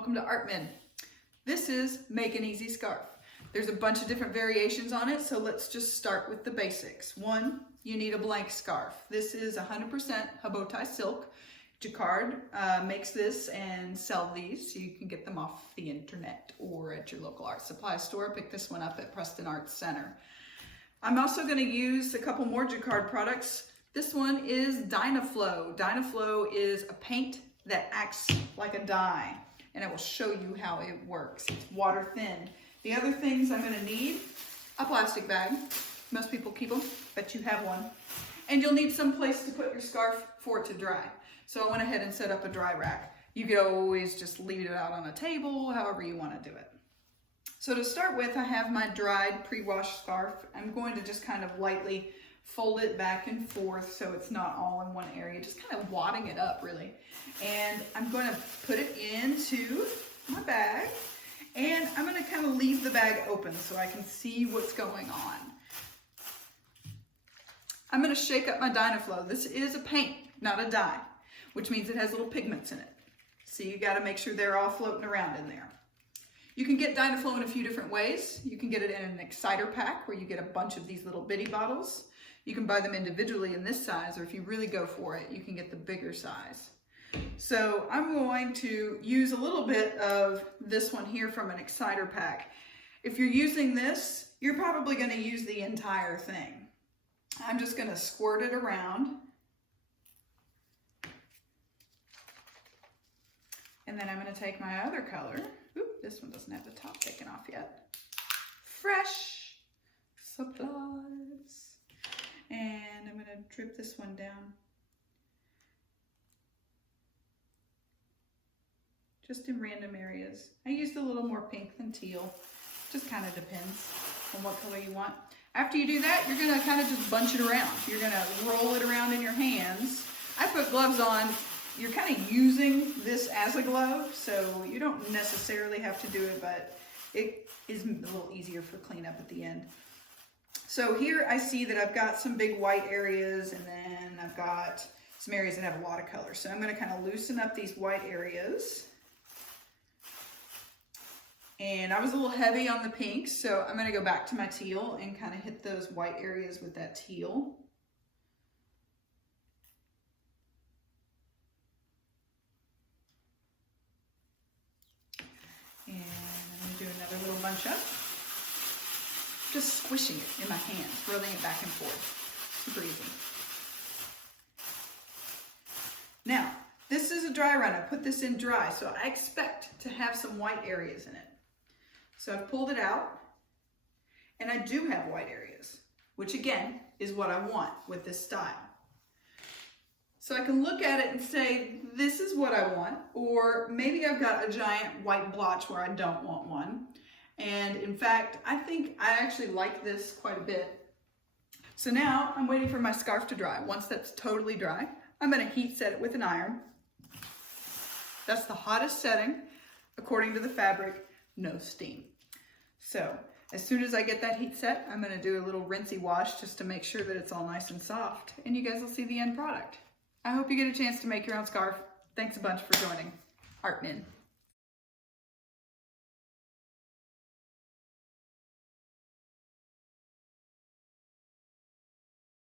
Welcome to ArtMin. This is Make an Easy Scarf. There's a bunch of different variations on it, so let's just start with the basics. One, you need a blank scarf. This is 100% Habotai silk. Jacquard makes this and sell these, so you can get them off the internet or at your local art supply store. Pick this one up at Preston Arts Center. I'm also going to use a couple more Jacquard products. This one is Dynaflow. Dynaflow is a paint that acts like a dye, and I will show you how it works. It's water thin. The other things I'm going to need: a plastic bag. Most people keep them, but you have one. And you'll need some place to put your scarf for it to dry. So I went ahead and set up a dry rack. You could always just leave it out on a table, however you want to do it. So to start with, I have my dried pre-washed scarf. I'm going to just kind of lightly fold it back and forth so it's not all in one area, just kind of wadding it up really. And I'm going to put it into my bag, and I'm going to kind of leave the bag open so I can see what's going on. I'm going to shake up my Dynaflow. This is a paint, not a dye, which means it has little pigments in it. So you got to make sure they're all floating around in there. You can get Dynaflow in a few different ways. You can get it in an exciter pack where you get a bunch of these little bitty bottles. You can buy them individually in this size, or if you really go for it, you can get the bigger size. So I'm going to use a little bit of this one here from an exciter pack. If you're using this, you're probably going to use the entire thing. I'm just going to squirt it around. And then I'm going to take my other color. Oop, this one doesn't have the top taken off yet. Fresh Supplies. And I'm going to drip this one down. Just in random areas. I used a little more pink than teal. Just kind of depends on what color you want. After you do that, you're going to kind of just bunch it around. You're going to roll it around in your hands. I put gloves on. You're kind of using this as a glove, so you don't necessarily have to do it, but it is a little easier for cleanup at the end. So here I see that I've got some big white areas, and then I've got some areas that have a lot of color. So I'm going to kind of loosen up these white areas. And I was a little heavy on the pinks, so I'm going to go back to my teal and kind of hit those white areas with that teal. And I'm going to do another little bunch up. Just squishing it in my hands, rolling it back and forth. Super easy. Now, this is a dry run. I put this in dry, so I expect to have some white areas in it. So I've pulled it out, and I do have white areas, which again is what I want with this style. So I can look at it and say, this is what I want, or maybe I've got a giant white blotch where I don't want one. And in fact, I think I actually like this quite a bit. So now I'm waiting for my scarf to dry. Once that's totally dry, I'm going to heat set it with an iron. That's the hottest setting, according to the fabric, no steam. So as soon as I get that heat set, I'm going to do a little rinsey wash just to make sure that it's all nice and soft, and you guys will see the end product. I hope you get a chance to make your own scarf. Thanks a bunch for joining. ArtMin.